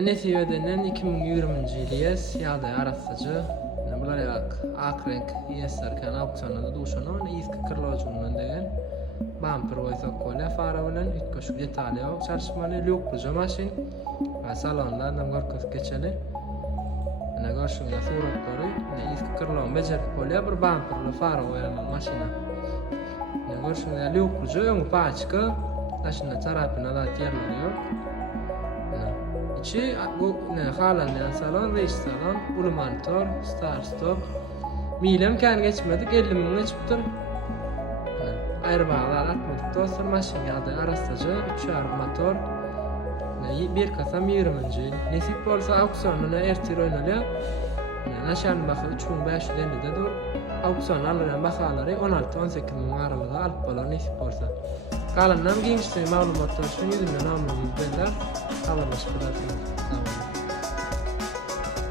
Nesip edilen 2020-nji ýyly ýaly arasaçy. Bular ýak ak renk ýeslerken auksionda duşanyň iski kırlawjynyň degen bumper boýsak bolýa fara bilen ütköşük detali ýok. Çarşmaly lükli maşyn we salonda adam görkez geçeli. Ana görşüňde suratlary, iski kırlaw bejerip bolýa bir bumperly fara boýan maşyna. Ana görşüňde lükli ýöňi paçka, taşynda çarapyna da ýerleri ýok. İçi halanlayan salon, reis salon, ulu monitor, start stop. Milem kan geçmedik, 50 min geçipdir. Ayrıbağlar atmadık dostlar, maşin ýaly arasaçy, 3 motor. Bir kasam 20-nji ýyl. Nesip bolsa auksionuna ertir oýnalýar. Naşan bahy 3550-de dur. Auksion alynan bahalary 16-18 min aralyga alyp bolar nesip bolsa. Kalandan giňişli maglumatlar üçin ýüzünden almamyz beler. Habarlaşyp bilersiňiz.